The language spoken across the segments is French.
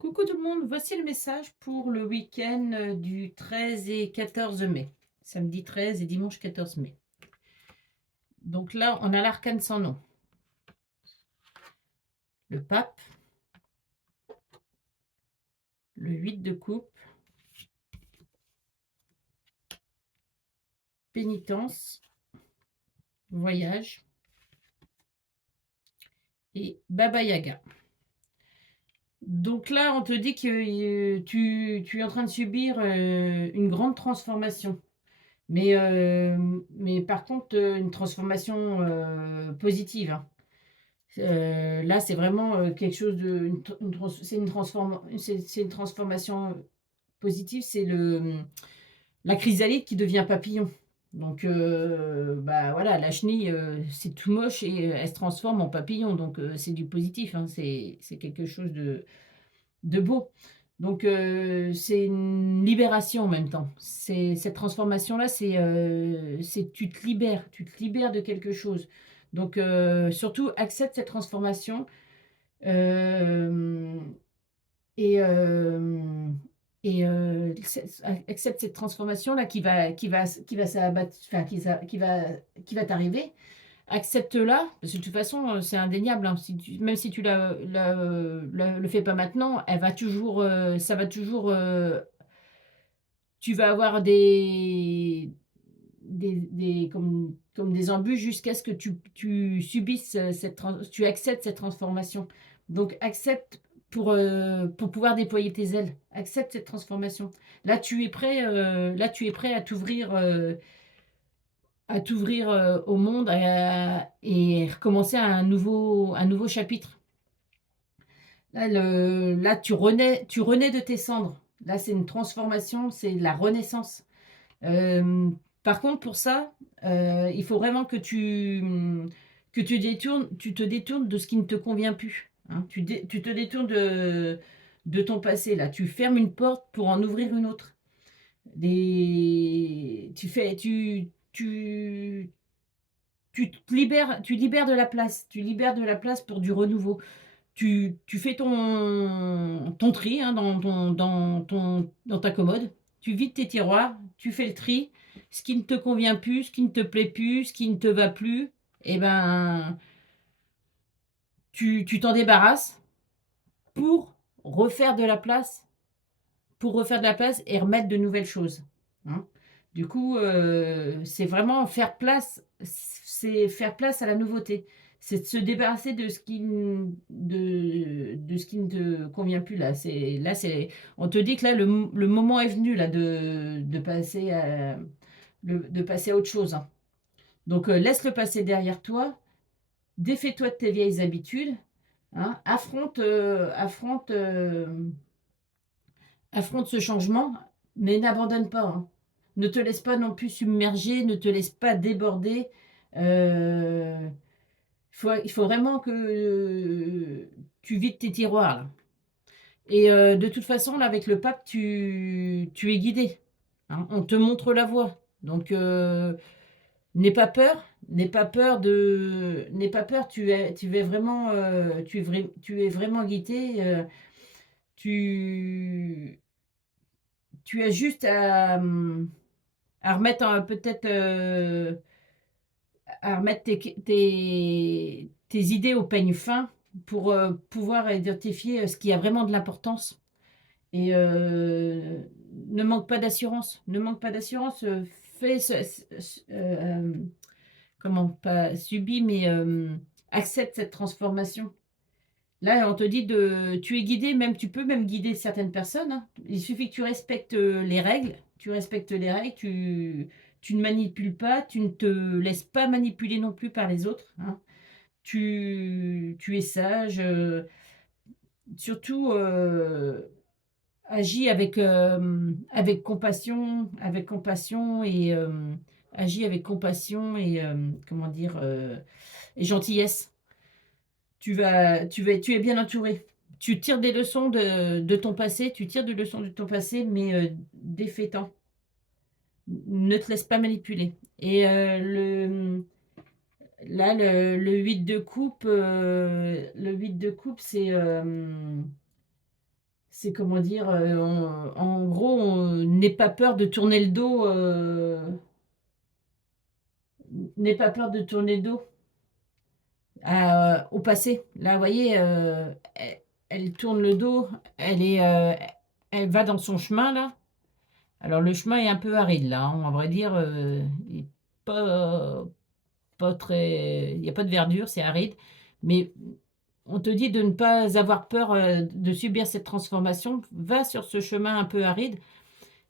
Coucou tout le monde, voici le message pour le week-end du 13 et 14 mai. Samedi 13 et dimanche 14 mai. Donc là, on a l'arcane sans nom. Le pape, le 8 de coupe, pénitence, voyage et Baba Yaga. Donc là, on te dit que tu es en train de subir une grande transformation. Mais par contre, une transformation positive, hein. Là, c'est vraiment, quelque chose de c'est une transformation positive, c'est la chrysalide qui devient papillon. Donc bah, voilà, la chenille, c'est tout moche et elle se transforme en papillon, donc c'est du positif, hein, c'est quelque chose de beau. Donc c'est une libération en même temps. C'est cette transformation-là, c'est tu te libères de quelque chose. Donc surtout accepte cette transformation, hem et hem accepte cette transformation-là qui va t'arriver. Accepte-la, parce que de toute façon, c'est indéniable, hein. Si tu même si tu le fais pas maintenant, elle va toujours, ça va toujours, tu vas avoir comme des embûches jusqu'à ce que tu subisses, tu acceptes cette transformation. Donc accepte pour pouvoir déployer tes ailes. Accepte cette transformation. Là tu es prêt à t'ouvrir, au monde, et recommencer un nouveau chapitre. Là tu renais de tes cendres. Là, c'est une transformation, c'est la renaissance. Par contre, pour ça, il faut vraiment tu te détournes de ce qui ne te convient plus, hein. Tu te détournes de ton passé, là. Tu fermes une porte pour en ouvrir une autre. Des tu fais tu libères de la place. Tu libères de la place pour du renouveau. Tu fais ton tri, hein, dans ta commode. Tu vides tes tiroirs, tu fais le tri. Ce qui ne te convient plus, ce qui ne te plaît plus, ce qui ne te va plus, et ben, tu t'en débarrasses pour refaire de la place pour refaire de la place et remettre de nouvelles choses, hein. Du coup, c'est vraiment c'est faire place à la nouveauté. C'est de se débarrasser de ce qui ne te convient plus là. C'est on te dit que là le moment est venu là de passer à autre chose, hein. Donc, laisse le passé derrière toi, défais-toi de tes vieilles habitudes, hein. Affronte ce changement, mais n'abandonne pas, hein. Ne te laisse pas non plus submerger, ne te laisse pas déborder. Heu, il faut vraiment que tu vides tes tiroirs là. Et de toute façon là avec le pape tu es guidé, hein. On te montre la voie. Donc n'aie pas peur, tu es vraiment, tu es vraiment guidé, tu tu as juste à remettre peut-être, à remettre tes idées au peigne fin pour, pouvoir identifier, ce qui a vraiment de l'importance. Et ne manque pas d'assurance, ne manque pas d'assurance, fais comment? Pas subis, mais accepte cette transformation. Là, on te dit de tu es guidé, même tu peux même guider certaines personnes, hein. Il suffit que tu respectes, les règles, tu ne manipules pas, tu ne te laisses pas manipuler non plus par les autres, hein. Tu es sage, surtout, agis avec compassion et agis avec compassion et comment dire? Et gentillesse. Tu es bien entouré. Tu tires des leçons de ton passé, tu tires des leçons de ton passé, mais défais-t'en. Ne te laisse pas manipuler. Et là, le 8 de coupe, c'est, c'est comment dire? En gros, n'aie pas peur de tourner le dos, n'aie pas peur de tourner le dos au passé. Là, vous voyez, elle tourne le dos, elle va dans son chemin là. Alors le chemin est un peu aride là, hein, à vrai dire, il est pas pas très il y a pas de verdure, c'est aride, mais on te dit de ne pas avoir peur, de subir cette transformation. Va sur ce chemin un peu aride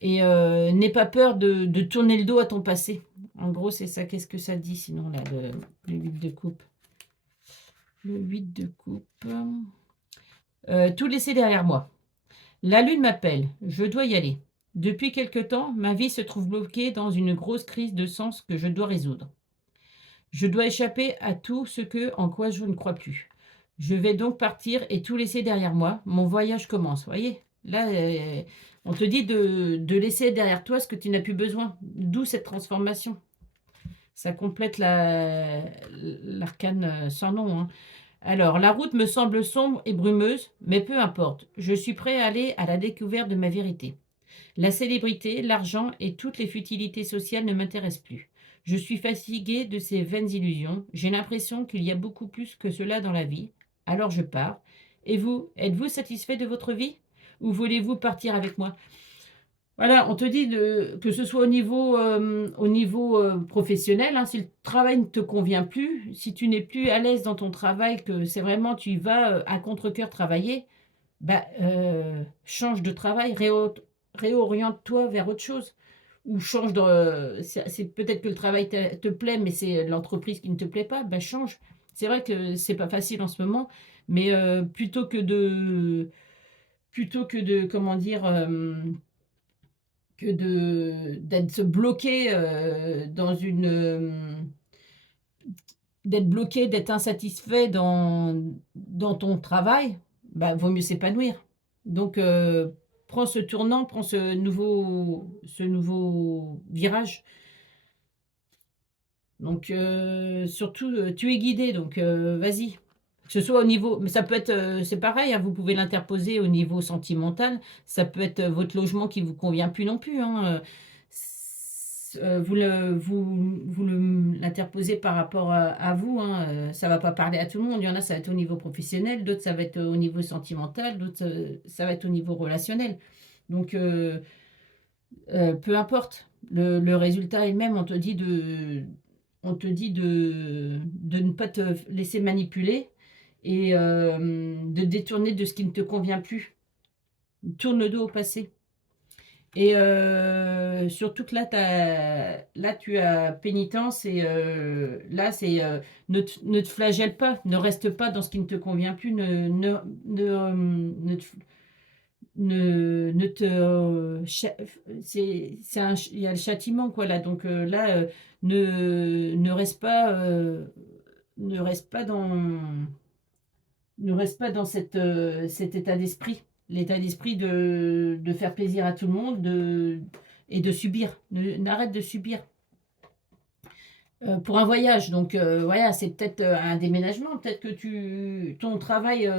et n'aie pas peur de tourner le dos à ton passé. En gros, c'est ça. Qu'est-ce que ça dit sinon là, le 8 de coupe? Le 8 de coupe, tout laisser derrière moi. La lune m'appelle, je dois y aller. Depuis quelque temps, ma vie se trouve bloquée dans une grosse crise de sens que je dois résoudre. Je dois échapper à tout ce en quoi je ne crois plus. Je vais donc partir et tout laisser derrière moi. Mon voyage commence. Vous voyez? Là, on te dit de laisser derrière toi ce que tu n'as plus besoin. D'où cette transformation. Ça complète l'arcane sans nom, hein. Alors, la route me semble sombre et brumeuse, mais peu importe. Je suis prêt à aller à la découverte de ma vérité. La célébrité, l'argent et toutes les futilités sociales ne m'intéressent plus. Je suis fatigué de ces vaines illusions. J'ai l'impression qu'il y a beaucoup plus que cela dans la vie. Alors je pars. Et vous, êtes-vous satisfait de votre vie? Ou voulez-vous partir avec moi? Voilà, on te dit que ce soit au niveau professionnel, hein, si le travail ne te convient plus, si tu n'es plus à l'aise dans ton travail, que c'est vraiment tu y vas à contre-cœur travailler, bah, change de travail, réoriente-toi vers autre chose ou change de c'est peut-être que le travail te plaît, mais c'est l'entreprise qui ne te plaît pas, bah, change. C'est vrai que c'est pas facile en ce moment, mais plutôt que de comment dire? Que d'être bloqué, d'être bloqué, d'être insatisfait dans ton travail, bah, vaut mieux s'épanouir. Donc prends ce tournant, prends ce nouveau virage. Donc surtout, tu es guidé donc vas-y. Que ce soit au niveau mais ça peut être, c'est pareil, hein, vous pouvez l'interposer au niveau sentimental, ça peut être, votre logement qui vous convient plus non plus, hein, l'interposez par rapport à vous, hein, ça va pas parler à tout le monde. Il y en a, ça va être au niveau professionnel, d'autres, ça va être au niveau sentimental, d'autres, ça va être au niveau relationnel. Donc peu importe, le résultat est le même. On te dit de ne pas te laisser manipuler et de détourner de ce qui ne te convient plus. Tourne le dos au passé et surtout que là, tu as pénitence et là, c'est, ne te flagelle pas, ne reste pas dans ce qui ne te convient plus, ne te, c'est un ch il y a le châtiment quoi là donc là, ne reste pas dans cet état d'esprit. L'état d'esprit de faire plaisir à tout le monde, et de subir. N'arrête de subir. Pour un voyage donc voilà, c'est peut-être, un déménagement, peut-être que ton travail,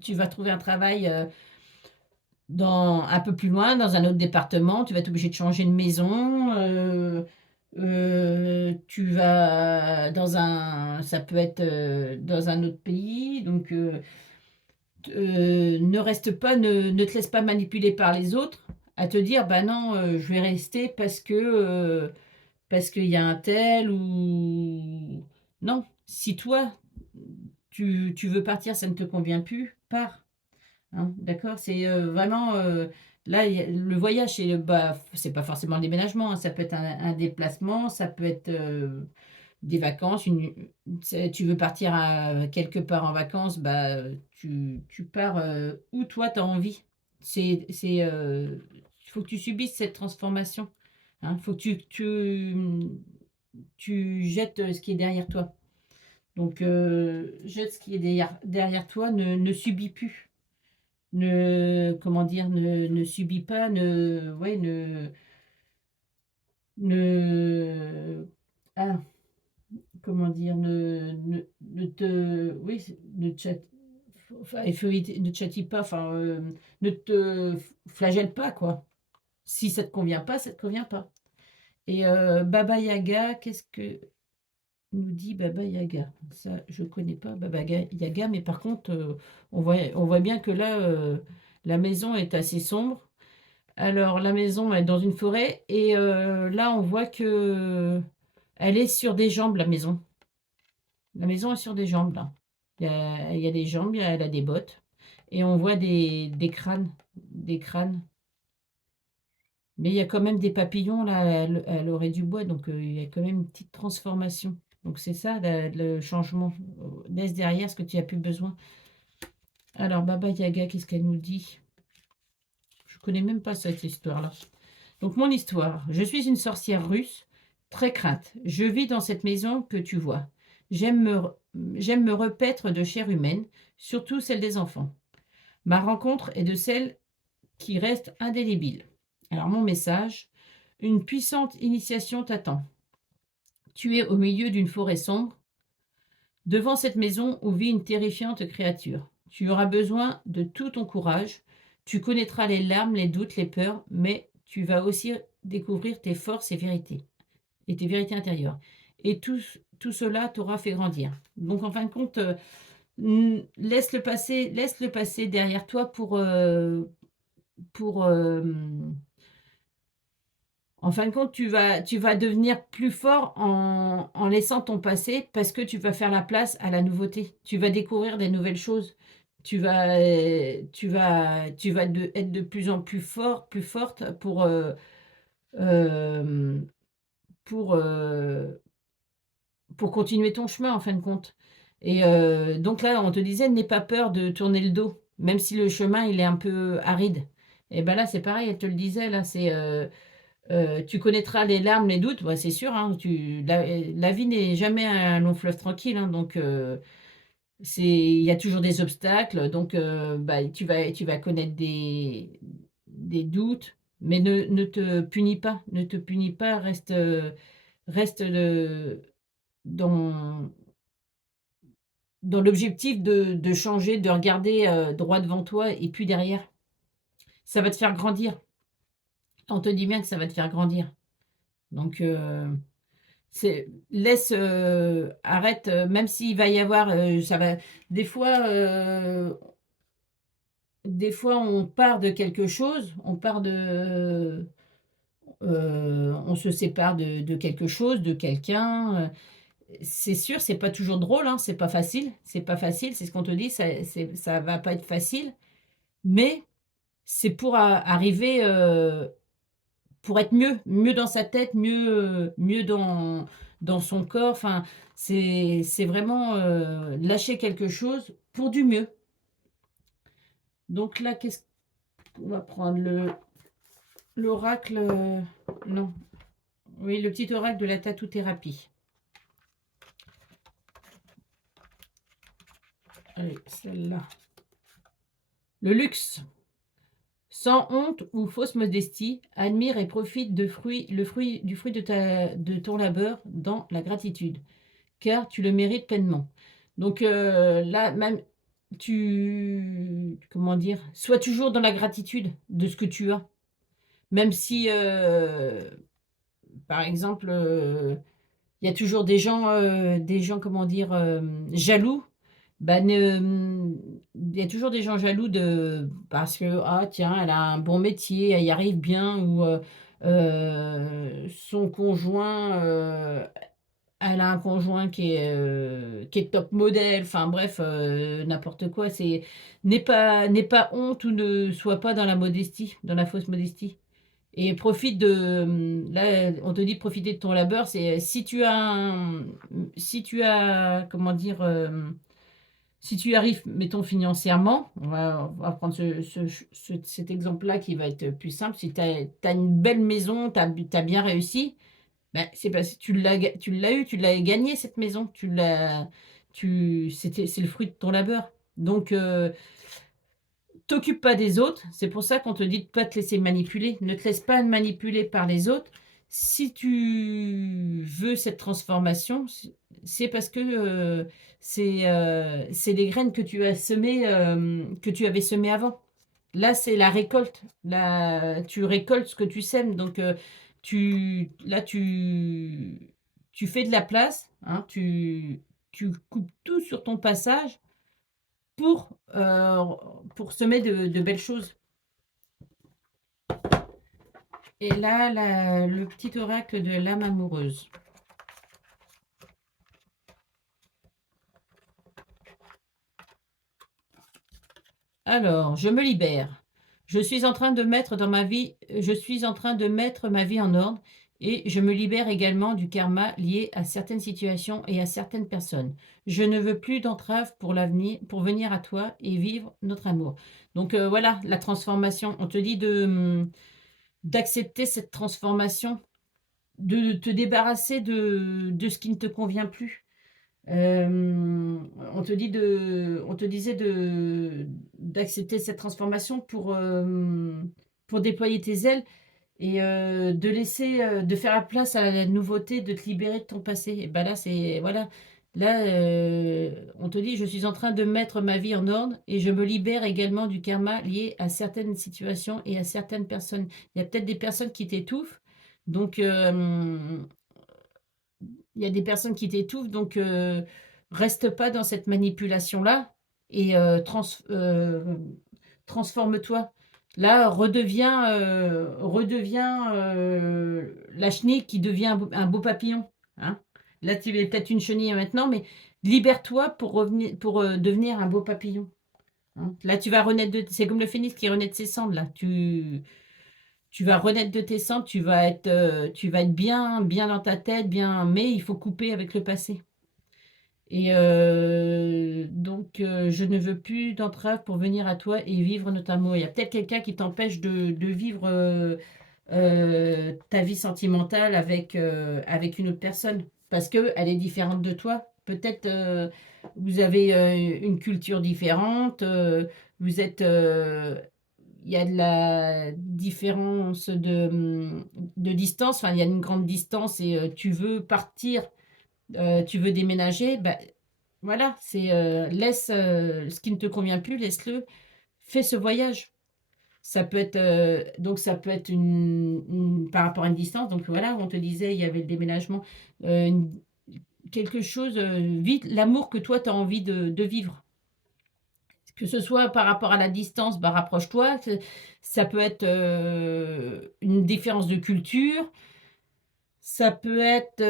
tu vas trouver un travail, dans un peu plus loin, dans un autre département, tu vas être obligé de changer de maison, tu vas ça peut être, dans un autre pays, donc ne reste pas ne te laisse pas manipuler par les autres à te dire: «Bah non, je vais rester parce qu'il y a un tel ou» non, si toi, tu veux partir, ça ne te convient plus, pars. Hein, d'accord? C'est, vraiment, là, il y a le voyage, c'est pas forcément le déménagement, hein, ça peut être un déplacement, ça peut être, des vacances, tu veux partir quelque part en vacances, bah, tu pars, où toi tu as envie. Il faut que tu subisses cette transformation, hein. Faut que tu jettes, ce qui est derrière toi. Donc jette ce qui est derrière toi, ne subis plus. Comment dire? Ne subis pas, ouais, ne ah, comment dire? Ne te oui, ne chat enfin, il faut éviter ne te châtie pas, enfin, ne te flagelle pas, quoi. Si ça te convient pas, ça te convient pas. Et Baba Yaga, qu'est-ce que nous dit Baba Yaga? Ça, je connais pas Yaga, mais par contre, on voit bien que là, la maison est assez sombre. Alors la maison est dans une forêt et là, on voit que elle est sur des jambes, la maison. La maison est sur des jambes, là. Il y a des jambes, elle a des bottes et on voit des crânes, des crânes. Mais il y a quand même des papillons, là, elle aurait du bois, donc il y a quand même une petite transformation. Donc c'est ça le changement. Laisse derrière ce que tu as plus besoin. Alors Baba Yaga, qu'est-ce qu'elle nous dit? Je connais même pas cette histoire-là. Donc mon histoire. Je suis une sorcière russe, très crainte. Je vis dans cette maison que tu vois. J'aime me repaître de chair humaine, surtout celle des enfants. Ma rencontre est de celle qui reste indélébile. Alors mon message, une puissante initiation t'attend. Tu es au milieu d'une forêt sombre, devant cette maison où vit une terrifiante créature. Tu auras besoin de tout ton courage. Tu connaîtras les larmes, les doutes, les peurs, mais tu vas aussi découvrir tes forces et tes vérités intérieures. Et tout cela t'aura fait grandir. Donc en fin de compte, laisse le passé derrière toi pour en fin de compte, tu vas devenir plus fort en laissant ton passé parce que tu vas faire la place à la nouveauté. Tu vas découvrir des nouvelles choses. Tu vas être de plus en plus fort, plus forte hem, pour, heu, pour continuer ton chemin en fin de compte. Et donc là, on te disait: «N'aie pas peur de tourner le dos, même si le chemin il est un peu aride». Et ben là, c'est pareil, elle te le disait là, tu connaîtras les larmes, les doutes, ouais, c'est sûr, hein, la vie n'est jamais un long fleuve tranquille, hein, donc il y a toujours des obstacles, donc bah, tu vas connaître des doutes, mais ne te punis pas, ne te punis pas, reste dans dans l'objectif de changer, de regarder, droit devant toi et puis derrière. Ça va te faire grandir. On te dit bien que ça va te faire grandir, donc arrête, même s'il va y avoir, ça va des fois on part de quelque chose, on se sépare de quelque chose, de quelqu'un, c'est sûr, c'est pas toujours drôle, hein, c'est pas facile, c'est ce qu'on te dit, ça va pas être facile, mais c'est pour arriver, pour être mieux dans sa tête, mieux dans son corps, enfin, c'est vraiment, lâcher quelque chose pour du mieux. Donc là, qu'est-ce qu'on va prendre? L'oracle, non, oui, le petit oracle de la tatou-thérapie. Allez, celle-là. Le luxe. Sans honte ou fausse modestie, admire et profite du fruit de ton labeur dans la gratitude, car tu le mérites pleinement. Donc là, même, comment dire? Sois toujours dans la gratitude de ce que tu as. Même si, par exemple, il y a toujours des gens, comment dire? Jaloux. Bah, il y a toujours des gens jaloux parce que: «Ah tiens, elle a un bon métier, elle y arrive bien» ou son conjoint, elle a un conjoint qui est top modèle, enfin bref, n'importe quoi. N'aie pas honte ou ne sois pas dans la modestie, dans la fausse modestie. Et profite là, on te dit de profiter de ton labeur, c'est si tu as, comment dire? Si tu y arrives, mettons financièrement, on va prendre cet exemple-là qui va être plus simple. Si tu as une belle maison, tu as bien réussi, bah, c'est parce que tu l'as gagnée cette maison. C'est le fruit de ton labeur. Donc t'occupe pas des autres. C'est pour ça qu'on te dit de pas te laisser manipuler. Ne te laisse pas manipuler par les autres. Si tu veux cette transformation, c'est parce que, c'est les graines que tu as semées, que tu avais semées avant. Là, c'est la récolte. Là, tu récoltes ce que tu sèmes. Donc, là, tu fais de la place, hein, tu coupes tout sur ton passage pour, pour semer de belles choses. Et là, le petit oracle de l'âme amoureuse. Alors, je me libère. Je suis en train de mettre dans ma vie, je suis en train de mettre ma vie en ordre et je me libère également du karma lié à certaines situations et à certaines personnes. Je ne veux plus d'entrave pour l'avenir, pour venir à toi et vivre notre amour. Donc voilà, la transformation. On te dit d'accepter cette transformation, de te débarrasser de ce qui ne te convient plus. On te disait d'accepter cette transformation pour déployer tes ailes et de laisser, de faire la place à la nouveauté, de te libérer de ton passé. Et ben là, c'est voilà. Là, on te dit, je suis en train de mettre ma vie en ordre et je me libère également du karma lié à certaines situations et à certaines personnes. Il y a peut-être des personnes qui t'étouffent, donc il y a des personnes qui t'étouffent, donc reste pas dans cette manipulation-là et transforme-toi. Là, redeviens la chenille qui devient un beau papillon. Hein. Là, tu es peut-être une chenille maintenant, mais libère-toi pour revenir, pour devenir un beau papillon. Hein. Là, tu vas renaître c'est comme le phénix qui renaît de ses cendres. Là, tu vas renaître de tes cendres, tu vas être bien, bien dans ta tête, bien, mais il faut couper avec le passé. Et donc, je ne veux plus d'entrave pour venir à toi et vivre notre amour. Il y a peut-être quelqu'un qui t'empêche de vivre ta vie sentimentale avec une autre personne parce qu'elle est différente de toi. Peut-être vous avez une culture différente, vous êtes, il y a de la différence de distance, enfin, il y a une grande distance et tu veux partir, tu veux déménager, bah, voilà, c'est laisse ce qui ne te convient plus, laisse-le, fais ce voyage. Ça peut être donc ça peut être par rapport à une distance. Donc voilà, on te disait, il y avait le déménagement, quelque chose, vite l'amour que toi tu as envie de vivre. Que ce soit par rapport à la distance, bah, rapproche-toi. Ça peut être une différence de culture, ça peut être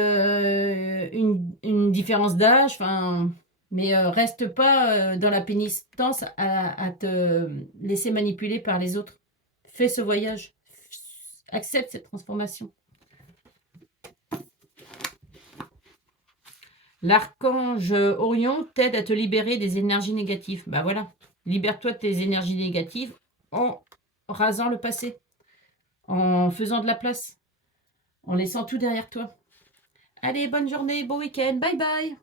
une différence d'âge, enfin, mais reste pas dans la pénitence à te laisser manipuler par les autres. Fais ce voyage, accepte cette transformation. L'archange Orion t'aide à te libérer des énergies négatives. Bah voilà, libère-toi de tes énergies négatives en rasant le passé, en faisant de la place, en laissant tout derrière toi. Allez, bonne journée, bon week-end, bye bye.